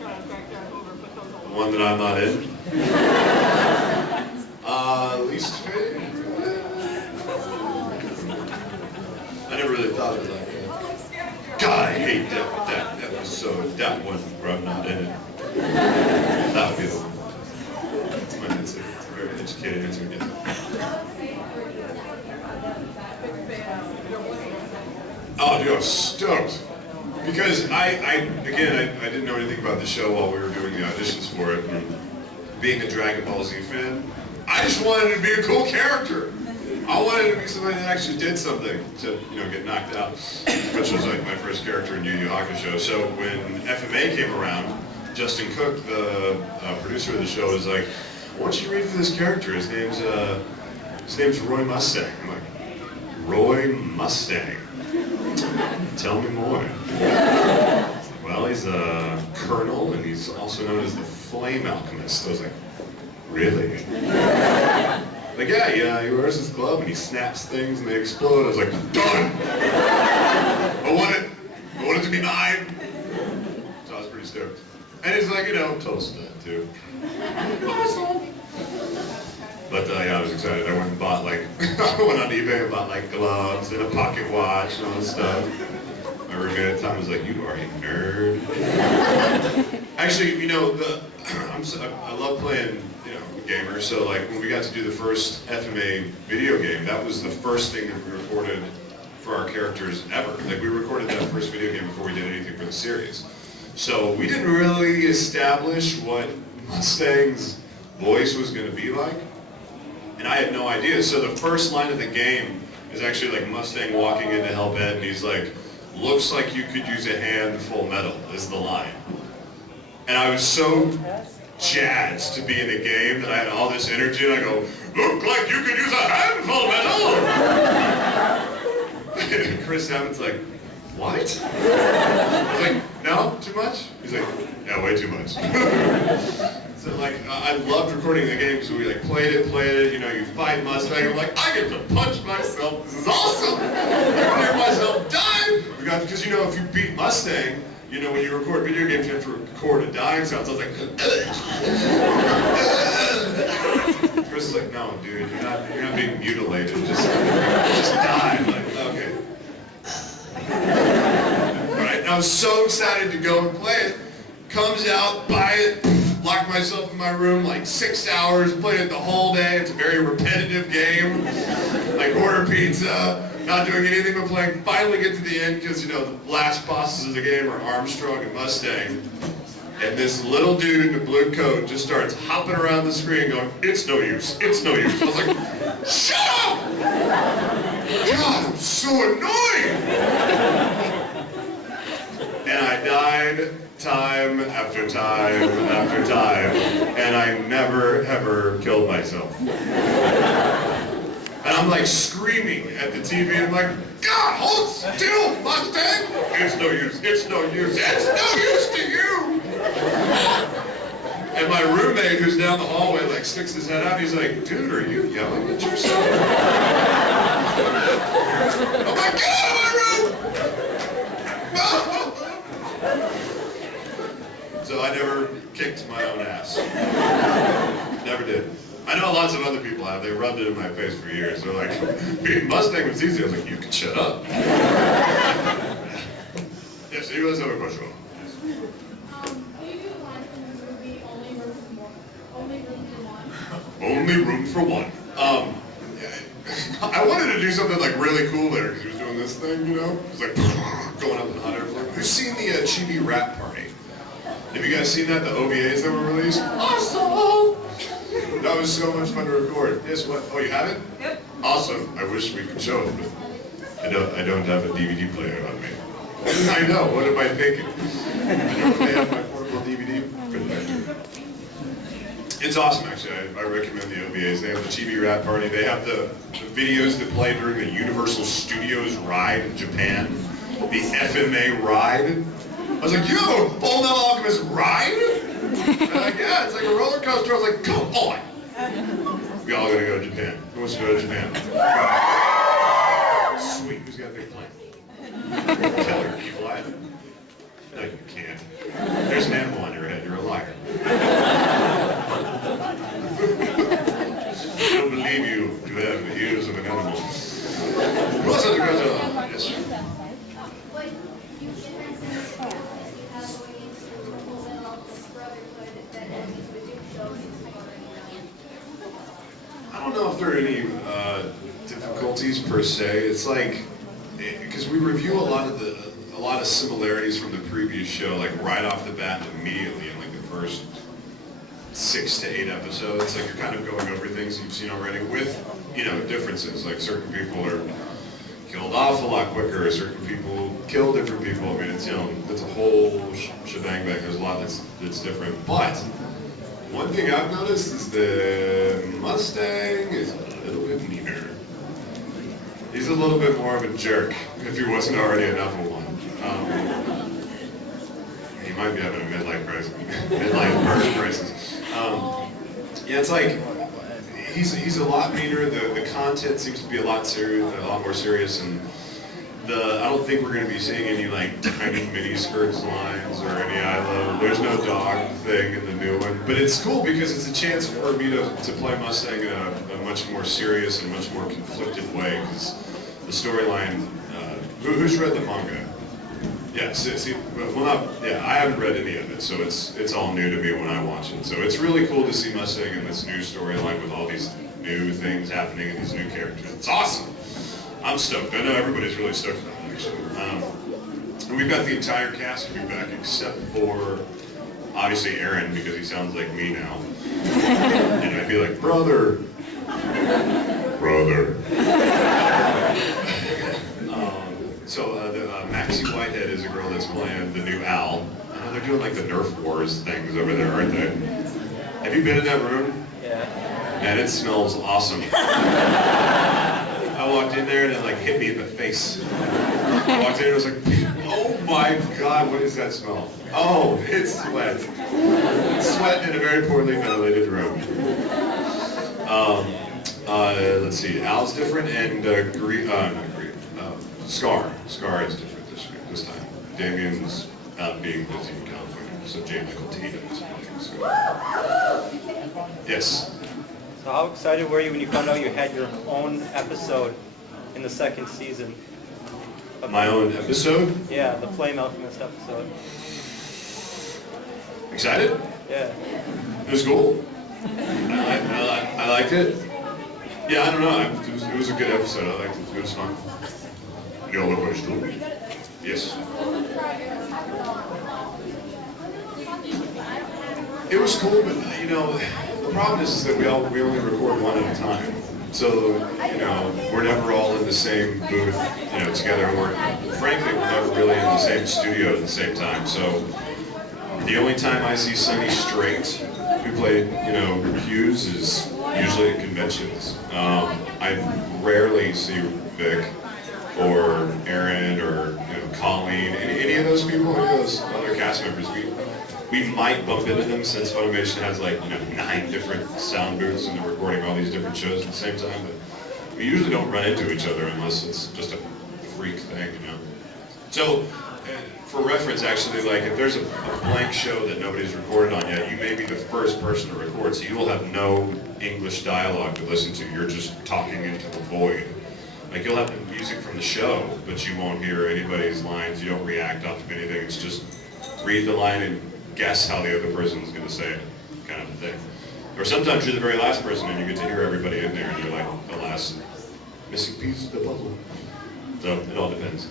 The one that I'm not in? Least favorite? I never really thought of it like that. God, I hate that episode, that one where I'm not in it. That would be the one. It's a very educated answer. Oh, dude, I was stoked. Because I didn't know anything about the show while we were doing the auditions for it. And being a Dragon Ball Z fan, I just wanted it to be a cool character. I wanted it to be somebody that actually did something to, get knocked out, which was like my first character in Yu Yu Hakusho. So when FMA came around, Justin Cook, the producer of the show, was like, "Why don't you read for this character? His name's Roy Mustang." I'm like, "Roy Mustang? Tell me more." Well, he's a colonel, and he's also known as the Flame Alchemist. I was like, really? Like, yeah, he wears his glove and he snaps things and they explode. I was like, done! I want it to be mine! So I was pretty stoked. And he's like, toast that too. Awesome! But yeah, I was excited. I went and bought I went on eBay and bought gloves and a pocket watch and all this stuff. My roommate at the time was like, "You are a nerd." Actually, I love playing, gamers. So when we got to do the first FMA video game, that was the first thing that we recorded for our characters ever. We recorded that first video game before we did anything for the series. So we didn't really establish what Mustang's voice was going to be like. And I had no idea. So the first line of the game is actually Mustang walking in to help Ed, and he's like, "Looks like you could use a hand, Full Metal," is the line. And I was so jazzed to be in a game that I had all this energy, and I go, "Look like you could use a hand, Full Metal!" And Chris Hammond's like, "What?" I was like, "No, too much?" He's like, "Yeah, way too much." So I loved recording the game, so we played it, you fight Mustang, I'm like, I get to punch myself, this is awesome! I hear myself die! Because if you beat Mustang, when you record video games, you have to record a dying sound, so I was like, Chris is like, "No, dude, you're not being mutilated, just die." I'm like, okay. Alright, and I was so excited to go and play it. Comes out, buy it, lock myself in my room 6 hours, played it the whole day. It's a very repetitive game. Order pizza, not doing anything but playing. Finally get to the end because the last bosses of the game are Armstrong and Mustang. And this little dude in a blue coat just starts hopping around the screen going, "It's no use, it's no use." I was like, shut up! God, I'm so annoying! And I died time after time after time, and I never ever killed myself. And I'm screaming at the TV, and I'm like, "God, hold still, Mustang! It's no use, it's no use, it's no use to you!" And my roommate, who's down the hallway, sticks his head out, and he's like, "Dude, are you yelling at yourself?" I'm like, "Get out of my room!" So I never kicked my own ass. Never did. I know lots of other people have. They rubbed it in my face for years. They're like, "Beating Mustang was easy." I was like, "You can shut up." Yes, you guys have a question. Do you do line from the movie Only Room for One? Only Room for One. I wanted to do something really cool there because he was doing this thing, It was going up in hot air balloon. Who's seen the Chibi Rap Party? Have you guys seen that? The OVAs that were released? Awesome! That was so much fun to record. Yes, what? Oh, you have it? Yep. Awesome. I wish we could show it, but I don't have a DVD player on me. I know. What am I thinking? I don't really have my portable DVD projector. It's awesome, actually. I recommend the OVAs. They have the Chibi Rap Party. They have the videos that play during the Universal Studios ride in Japan. The FMA ride. I was like, "You have a Fullmetal Alchemist ride?" They're like, "Yeah, it's like a roller coaster." I was like, "Come on!" We all gotta go to Japan. Who wants to go to Japan? Sweet. Who's got a big plane? Killer. Can you fly it? No, you can't. There's an animal on your head. know if there are any difficulties per se. It's like, because we review a lot of similarities from the previous show, like right off the bat immediately in like the first 6 to 8 episodes. Like you're kind of going over things you've seen already with, you know, differences. Like certain people are killed off a lot quicker, certain people kill different people. I mean, it's, you know, it's a whole shebang bang. There's a lot that's different. But one thing I've noticed is the Mustang is a little bit meaner. He's a little bit more of a jerk, if he wasn't already enough of one. He might be having a midlife crisis. Midlife crisis. Yeah, it's like he's a lot meaner. The content seems to be a lot more serious, and I don't think we're going to be seeing any like tiny mini skirts lines or any I love. There's no dog thing in the new one, but it's cool because it's a chance for me to play Mustang in a much more serious and much more conflicted way. Because the storyline, who's read the manga? Yeah, I haven't read any of it, so it's all new to me when I watch it. So it's really cool to see Mustang in this new storyline with all these new things happening and these new characters. It's awesome. I'm stoked. I know everybody's really stoked about it, actually. And we've got the entire cast to be back except for, obviously, Aaron, because he sounds like me now. And I'd be like, brother. Maxie Whitehead is a girl that's playing the new Al. They're doing like the Nerf Wars things over there, aren't they? Have you been in that room? Yeah. Man, it smells awesome. I walked in there and it like hit me in the face. I walked in and I was like, oh my God, what is that smell? Oh, it's sweat. Sweat in a very poorly ventilated room. Let's see, Al's different and Scar is different this time. Damien's out being busy in California, so J. Michael Tatum is playing Scar. Yes. So how excited were you when you found out you had your own episode in the second season? My own episode? Yeah, the Flame Alchemist episode. Excited? Yeah. It was cool. I liked it. Yeah, I don't know. It was a good episode. I liked it. It was fun. The other question? Yes. It was cool, but you know, the problem is that we only record one at a time. So, you know, we're never all in the same booth, you know, together. And frankly, we're never really in the same studio at the same time. So, the only time I see Sonny Strait, who played, you know, Hughes, is usually at conventions. I rarely see Vic or Aaron or, you know, Colleen, any of those people, any of those other cast members. We might bump into them since Funimation has like, you know, 9 different sound booths and they're recording all these different shows at the same time. But we usually don't run into each other unless it's just a freak thing, you know. So, for reference, actually, like if there's a blank show that nobody's recorded on yet, you may be the first person to record, so you will have no English dialogue to listen to. You're just talking into the void. Like you'll have the music from the show, but you won't hear anybody's lines. You don't react off of anything. It's just read the line and guess how the other person is going to say it, kind of a thing. Or sometimes you're the very last person and you get to hear everybody in there and you're like the last missing piece of the puzzle. So it all depends.